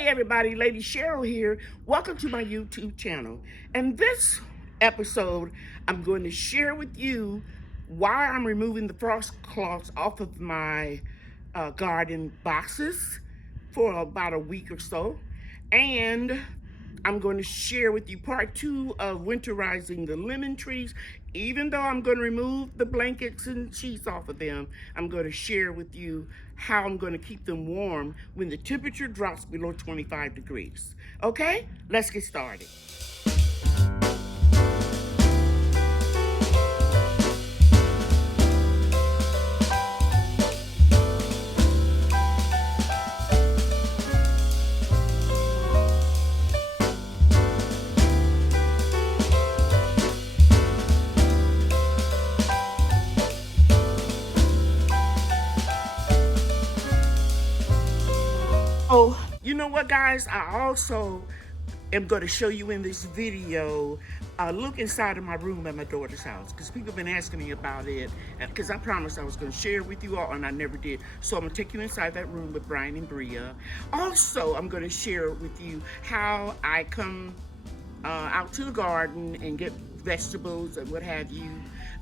Hey everybody, Lady Cheryl here. Welcome to my YouTube channel. And this episode, I'm going to share with you why I'm removing the frost cloths off of my garden boxes for about a week or so. And I'm going to share with you part 2 of winterizing the lemon trees. Even though I'm going to remove the blankets and sheets off of them, I'm going to share with you how I'm going to keep them warm when the temperature drops below 25 degrees. Okay, let's get started. Oh, you know what, guys? I also am going to show you in this video a look inside of my room at my daughter's house, because people have been asking me about it, because I promised I was going to share with you all and I never did. So I'm going to take you inside that room with Brian and Bria. Also, I'm going to share with you how I come out to the garden and get vegetables and what have you,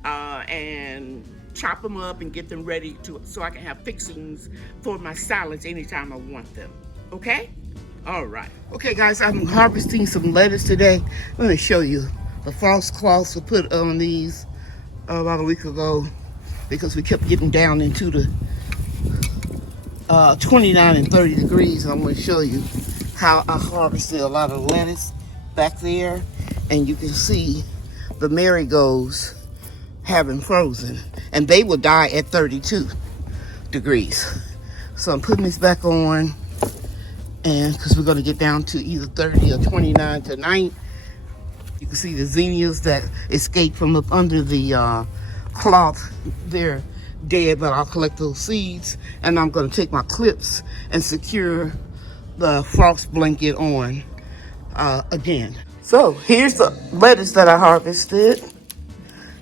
and chop them up and get them ready so I can have fixings for my salads anytime I want them. Okay? All right. Okay, guys, I'm harvesting some lettuce today. I'm going to show you the frost cloths were put on these about a week ago because we kept getting down into the 29 and 30 degrees. And I'm going to show you how I harvested a lot of lettuce back there. And you can see the marigolds having frozen, and they will die at 32 degrees. So I'm putting this back on, and because we're going to get down to either 30 or 29 tonight. You can see the zinnias that escaped from up under the cloth. They're dead, but I'll collect those seeds, and I'm going to take my clips and secure the frost blanket on again. So here's the lettuce that I harvested.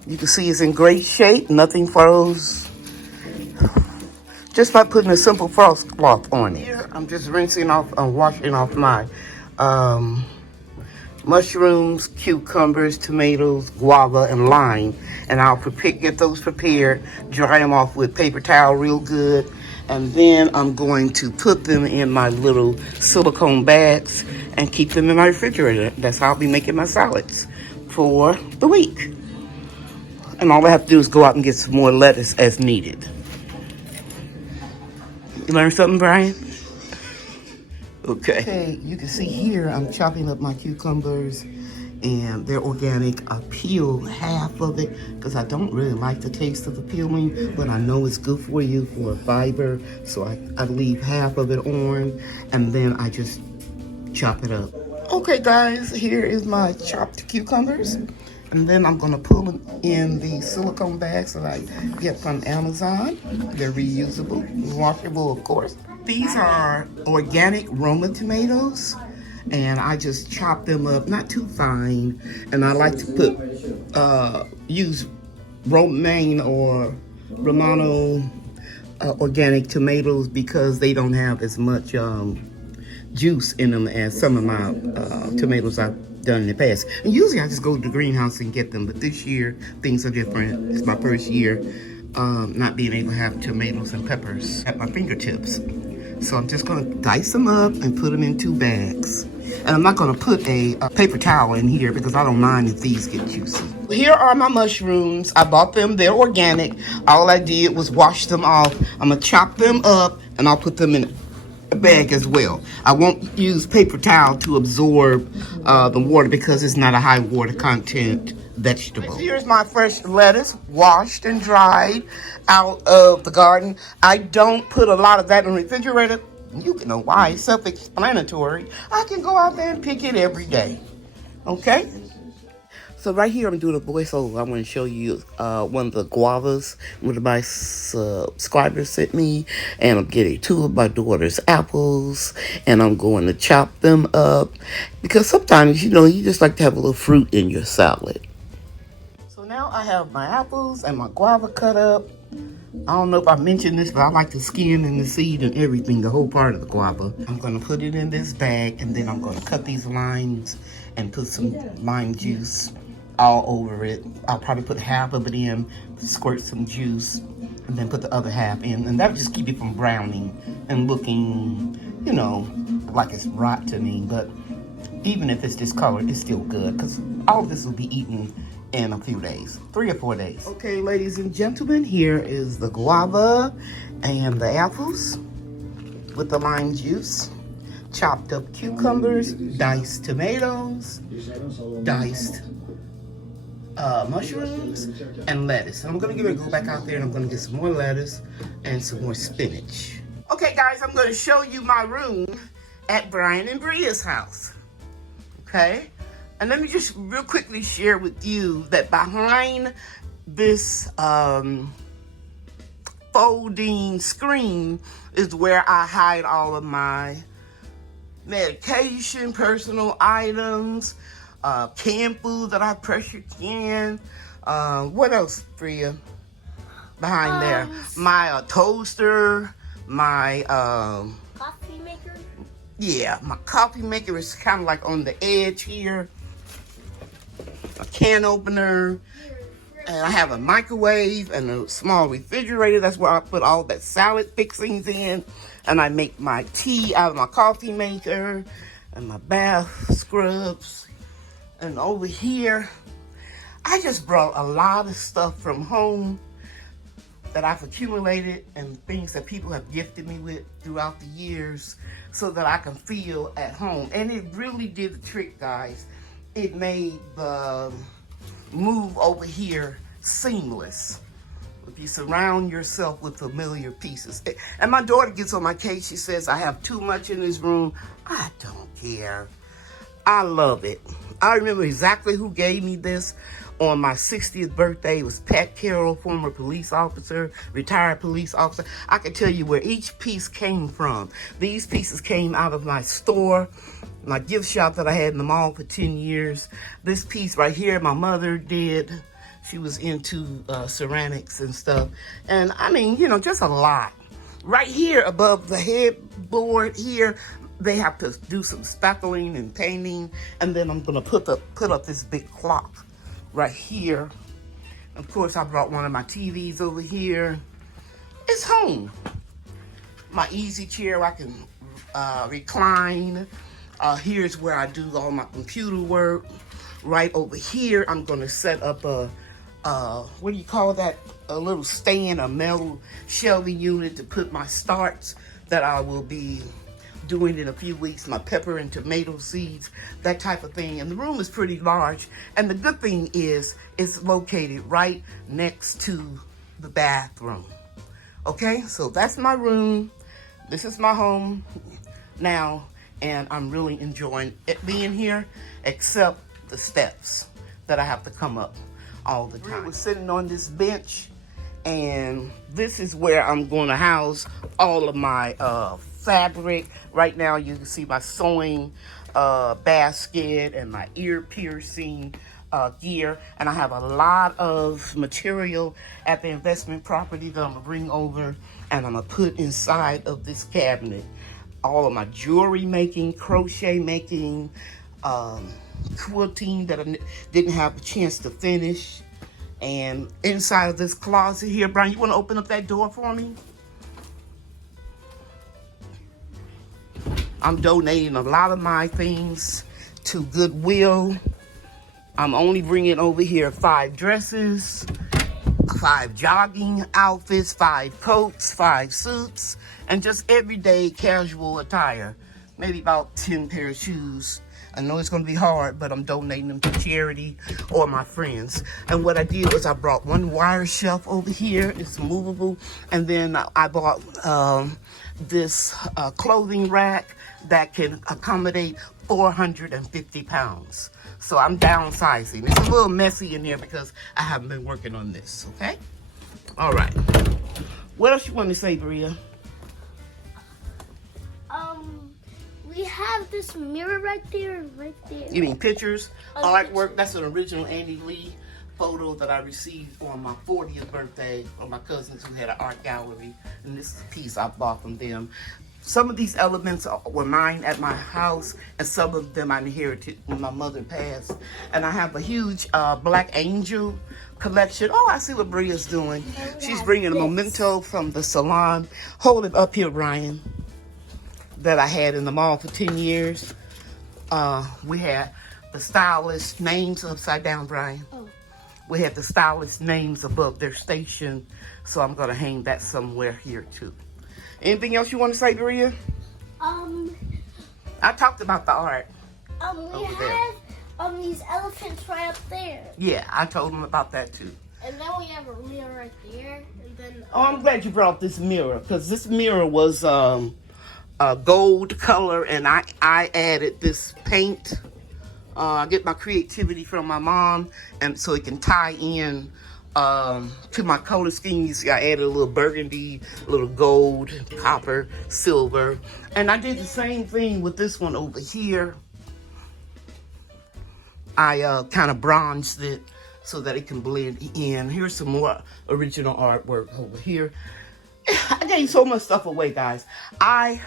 You can see it's in great shape. Nothing froze. Just by putting a simple frost cloth on it. Here, I'm just rinsing off, washing off my mushrooms, cucumbers, tomatoes, guava, and lime. And I'll get those prepared, dry them off with paper towel real good. And then I'm going to put them in my little silicone bags and keep them in my refrigerator. That's how I'll be making my salads for the week. And all I have to do is go out and get some more lettuce as needed. You learned something, Brian? Okay, you can see here I'm chopping up my cucumbers, and they're organic. I peel half of it because I don't really like the taste of the peeling, but I know it's good for you for fiber. So I leave half of it on, and then I just chop it up. Okay, guys, here is my chopped cucumbers. And then I'm gonna pull them in the silicone bags that I get from Amazon. They're reusable, washable, of course. These are organic Roma tomatoes, and I just chop them up, not too fine. And I like to use romaine or Romano organic tomatoes because they don't have as much juice in them as some of my tomatoes I've done in the past. And usually I just go to the greenhouse and get them, but this year things are different. It's my first year not being able to have tomatoes and peppers at my fingertips. So I'm just gonna dice them up and put them in 2 bags. And I'm not gonna put a paper towel in here because I don't mind if these get juicy. Here are my mushrooms. I bought them, they're organic. All I did was wash them off. I'm gonna chop them up and I'll put them in a bag as well. I won't use paper towel to absorb the water because it's not a high water content vegetable. Here's my fresh lettuce, washed and dried out of the garden. I don't put a lot of that in the refrigerator. You can know why, it's self-explanatory. I can go out there and pick it every day. Okay? So right here, I'm doing a voiceover. I want to show you one of the guavas one of my subscribers sent me. And I'm getting 2 of my daughter's apples. And I'm going to chop them up. Because sometimes, you just like to have a little fruit in your salad. So now I have my apples and my guava cut up. I don't know if I mentioned this, but I like the skin and the seed and everything, the whole part of the guava. I'm gonna put it in this bag, and then I'm gonna cut these limes and put some lime juice all over it. I'll probably put half of it in, squirt some juice, and then put the other half in. And that'll just keep it from browning and looking, you know, like it's rot to me. But even if it's discolored, it's still good, because all of this will be eaten in a few days, 3 or 4 days. Okay, ladies and gentlemen, here is the guava and the apples with the lime juice, chopped up cucumbers, diced tomatoes, diced mushrooms, and lettuce. And I'm gonna give it a go back out there, and I'm gonna get some more lettuce and some more spinach. Okay, guys, I'm gonna show you my room at Brian and Bria's house. Okay? And let me just real quickly share with you that behind this folding screen is where I hide all of my medication, personal items, canned food that I pressure can. What else, Bria? Behind there, my toaster, my coffee maker. Yeah, my coffee maker is kind of like on the edge here. A can opener, and I have a microwave and a small refrigerator. That's where I put all that salad fixings in, and I make my tea out of my coffee maker, and my bath scrubs. And over here, I just brought a lot of stuff from home that I've accumulated and things that people have gifted me with throughout the years so that I can feel at home. And it really did the trick, guys. It made the move over here seamless. If you surround yourself with familiar pieces. And my daughter gets on my case. She says, I have too much in this room. I don't care. I love it. I remember exactly who gave me this on my 60th birthday. It was Pat Carroll, former police officer, retired police officer. I can tell you where each piece came from. These pieces came out of my store, my gift shop that I had in the mall for 10 years. This piece right here, my mother did. She was into ceramics and stuff. And I mean, you know, just a lot. Right here above the headboard here, they have to do some spackling and painting. And then I'm gonna put up this big clock right here. Of course, I brought one of my TVs over here. It's home. My easy chair, I can recline. Here's where I do all my computer work. Right over here, I'm gonna set up a, what do you call that? A little stand, a metal shelving unit to put my starts that I will be doing in a few weeks, my pepper and tomato seeds, that type of thing. And the room is pretty large. And the good thing is it's located right next to the bathroom. Okay, so that's my room. This is my home now, and I'm really enjoying it being here, except the steps that I have to come up all the time. I was sitting on this bench, and this is where I'm going to house all of my fabric. Right now you can see my sewing basket and my ear piercing gear, and I have a lot of material at the investment property that I'm gonna bring over and I'm gonna put inside of this cabinet. All of my jewelry making, crochet making, quilting that I didn't have a chance to finish. And inside of this closet here, Brian, you want to open up that door for me? I'm donating a lot of my things to Goodwill. I'm only bringing over here 5 dresses, 5 jogging outfits, 5 coats, 5 suits, and just everyday casual attire. Maybe about 10 pair of shoes. I know it's going to be hard, but I'm donating them to charity or my friends. And what I did was I brought one wire shelf over here. It's movable. And then I bought this clothing rack that can accommodate 450 pounds. So I'm downsizing. It's a little messy in there because I haven't been working on this, okay? All right. What else you want to say, Bria? We have this mirror right there, You mean pictures, artwork? That's an original Andy Lee photo that I received on my 40th birthday from my cousins who had an art gallery. And this is a piece I bought from them. Some of these elements were mine at my house, and some of them I inherited when my mother passed. And I have a huge Black Angel collection. Oh, I see what Bria's doing. She's bringing a memento from the salon. Hold it up here, Brian. That I had in the mall for 10 years. We had the stylist names upside down, Brian. Oh. We had the stylist names above their station. So I'm going to hang that somewhere here, too. Anything else you want to say, Bria? I talked about the art. We have these elephants right up there. Yeah, I told them about that, too. And then we have a mirror right there. And then. Oh, I'm glad you brought this mirror, because this mirror was a gold color, and I added this paint. I get my creativity from my mom, and so it can tie in to my color schemes. I added a little burgundy, a little gold, copper, silver, and I did the same thing with this one over here. I kind of bronzed it so that it can blend in. Here's some more original artwork over here. I gave so much stuff away, guys. I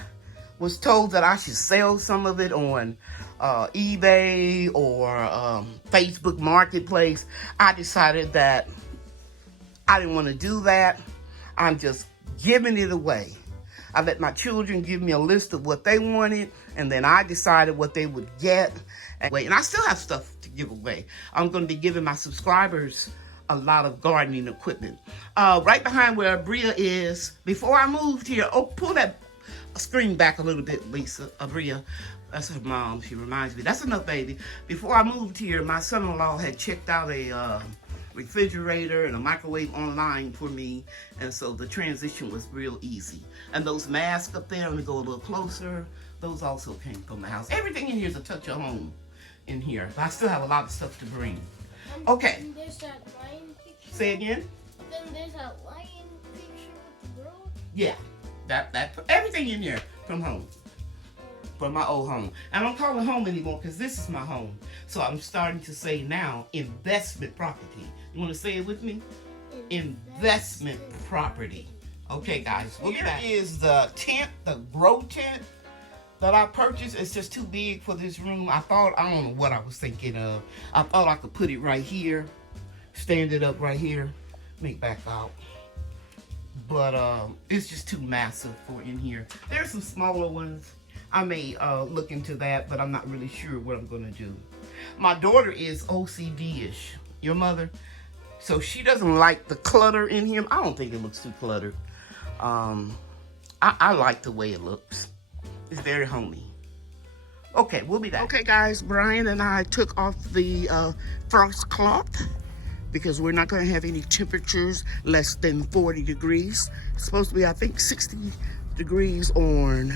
was told that I should sell some of it on eBay or Facebook Marketplace. I decided that I didn't want to do that. I'm just giving it away. I let my children give me a list of what they wanted, and then I decided what they would get. And I still have stuff to give away. I'm going to be giving my subscribers a lot of gardening equipment. Right behind where Bria is, before I moved here, pull that screen back a little bit, Lisa, Bria. That's her mom. She reminds me. That's enough, baby. Before I moved here, my son-in-law had checked out a refrigerator and a microwave online for me, and so the transition was real easy. And those masks up there, let me go a little closer, those also came from the house. Everything in here is a touch of home in here, but I still have a lot of stuff to bring. Okay. And there's that lion picture. Say again? Then there's that lion picture with the girl. Yeah, that everything in here from home. From my old home. I don't call it home anymore because this is my home. So I'm starting to say now investment property. You want to say it with me? Investment property. Okay, guys. Well, here is the tent, the grow tent that I purchased. It's just too big for this room. I don't know what I was thinking of. I thought I could put it right here, stand it up right here, make back out. But it's just too massive for in here. There's some smaller ones. I may look into that, but I'm not really sure what I'm going to do. My daughter is OCD-ish. Your mother? So she doesn't like the clutter in here. I don't think it looks too cluttered. I like the way it looks. It's very homey. Okay, we'll be back. Okay, guys, Brian and I took off the frost cloth because we're not going to have any temperatures less than 40 degrees. It's supposed to be, I think, 60 degrees on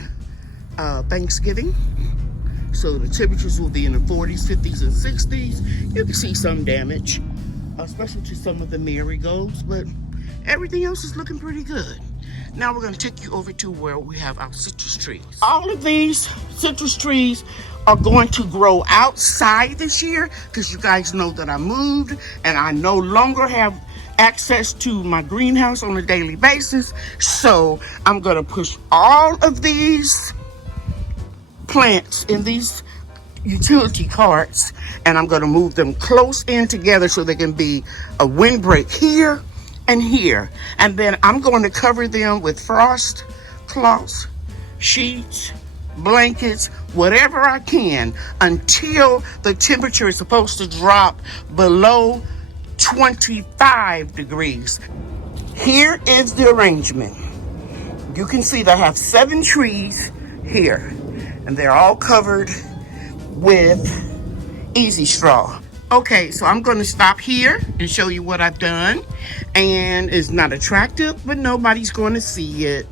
Thanksgiving. So the temperatures will be in the 40s, 50s, and 60s. You can see some damage, especially to some of the marigolds, but everything else is looking pretty good. Now we're going to take you over to where we have our citrus trees. All of these citrus trees are going to grow outside this year because you guys know that I moved and I no longer have access to my greenhouse on a daily basis. So I'm going to push all of these plants in these utility carts and I'm going to move them close in together so they can be a windbreak here and here. And then I'm going to cover them with frost cloths, sheets, blankets, whatever I can until the temperature is supposed to drop below 25 degrees. Here is the arrangement. You can see that I have 7 trees here and they're all covered with easy straw. Okay, so I'm going to stop here and show you what I've done. And it's not attractive, but nobody's going to see it.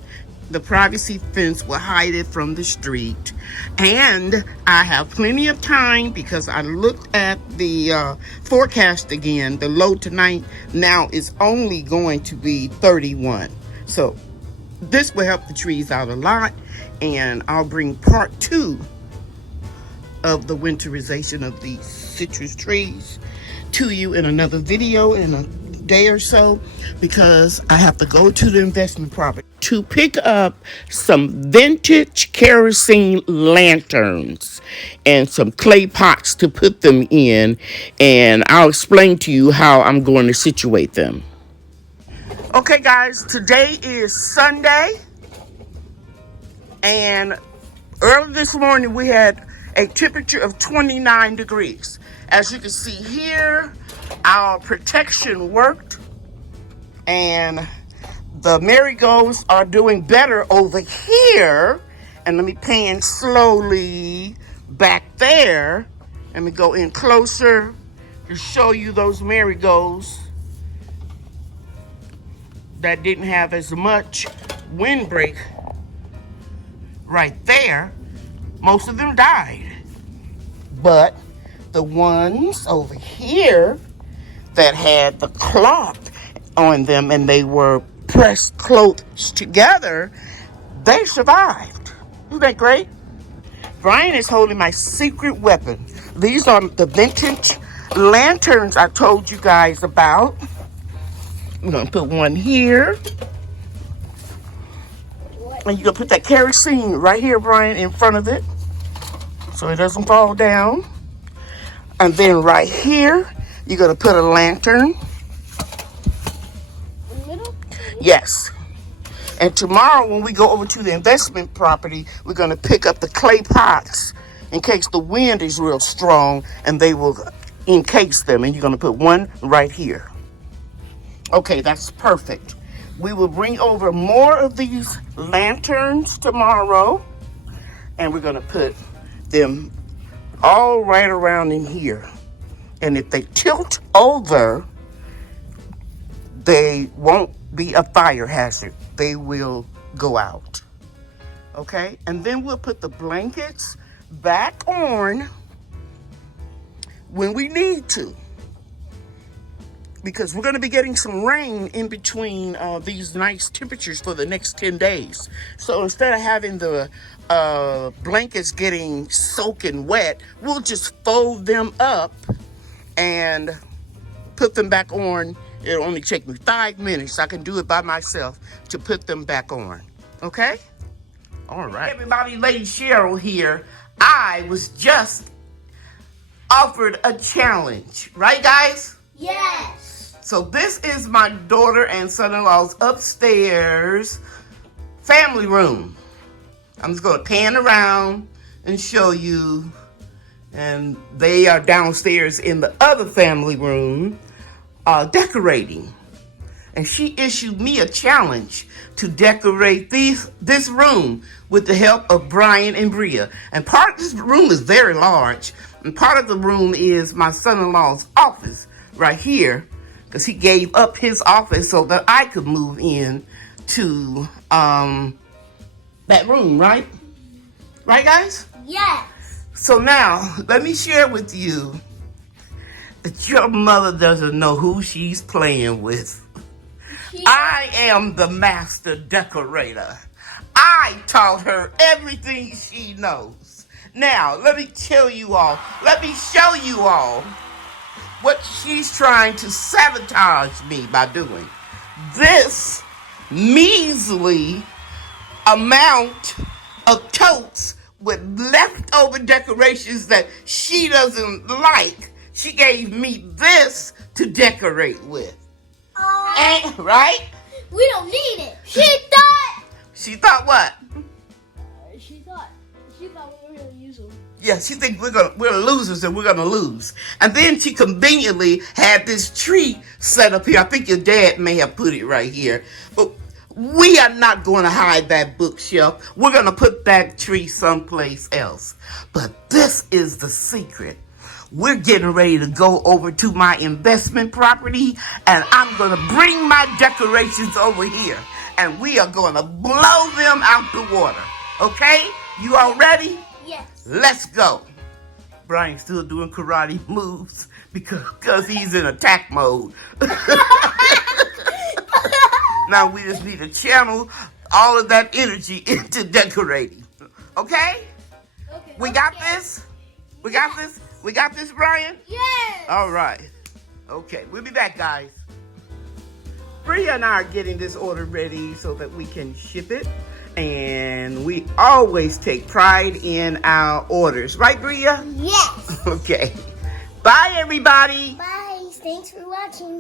The privacy fence will hide it from the street. And I have plenty of time because I looked at the forecast again. The low tonight now is only going to be 31. So this will help the trees out a lot. And I'll bring part 2 of the winterization of these citrus trees to you in another video in a day or so, because I have to go to the investment property to pick up some vintage kerosene lanterns and some clay pots to put them in, and I'll explain to you how I'm going to situate them. Okay guys, today is Sunday, and early this morning we had a temperature of 29 degrees. As you can see here, our protection worked, and the marigolds are doing better over here. And let me pan slowly back there. Let me go in closer to show you those marigolds that didn't have as much windbreak right there. Most of them died. But the ones over here that had the cloth on them and they were pressed close together, they survived. Isn't that great? Brian is holding my secret weapon. These are the vintage lanterns I told you guys about. I'm gonna put one here. And you're gonna put that kerosene right here, Brian, in front of it, so it doesn't fall down. And then right here, you're gonna put a lantern. In the middle? Yes. And tomorrow when we go over to the investment property, we're gonna pick up the clay pots in case the wind is real strong, and they will encase them. And you're gonna put one right here. Okay, that's perfect. We will bring over more of these lanterns tomorrow, and we're gonna put them all right around in here. And if they tilt over, they won't be a fire hazard. They will go out. Okay? And then we'll put the blankets back on when we need to, because we're going to be getting some rain in between these nice temperatures for the next 10 days. So instead of having the blankets getting soaking wet, we'll just fold them up and put them back on. It'll only take me 5 minutes. I can do it by myself to put them back on. Okay? All right. Hey everybody, Lady Cheryl here. I was just offered a challenge. Right, guys? Yes. So this is my daughter and son-in-law's upstairs family room. I'm just going to pan around and show you. And they are downstairs in the other family room decorating. And she issued me a challenge to decorate this room with the help of Brian and Bria. And part of this room is very large. And part of the room is my son-in-law's office right here, because he gave up his office so that I could move in to that room, right? Right, guys? Yes. So now, let me share with you that your mother doesn't know who she's playing with. I am the master decorator. I taught her everything she knows. Now, let me tell you all, let me show you all what she's trying to sabotage me by doing. This measly amount of totes with leftover decorations that she doesn't like, she gave me this to decorate with. And, right? We don't need it. She thought what? She thought we were gonna use them. Yeah, she thinks we're losers and we're gonna lose. And then she conveniently had this tree set up here. I think your dad may have put it right here. But we are not going to hide that bookshelf. We're going to put that tree someplace else. But this is the secret. We're getting ready to go over to my investment property, and I'm going to bring my decorations over here, and we are going to blow them out the water. Okay? You all ready? Yes. Let's go. Brian's still doing karate moves because he's in attack mode. Now we just need to channel all of that energy into decorating. Okay? Okay. We got this? We got this? We got this, Brian? Yes. All right. Okay, we'll be back, guys. Bria and I are getting this order ready so that we can ship it. And we always take pride in our orders. Right, Bria? Yes. Okay. Bye, everybody. Bye. Thanks for watching.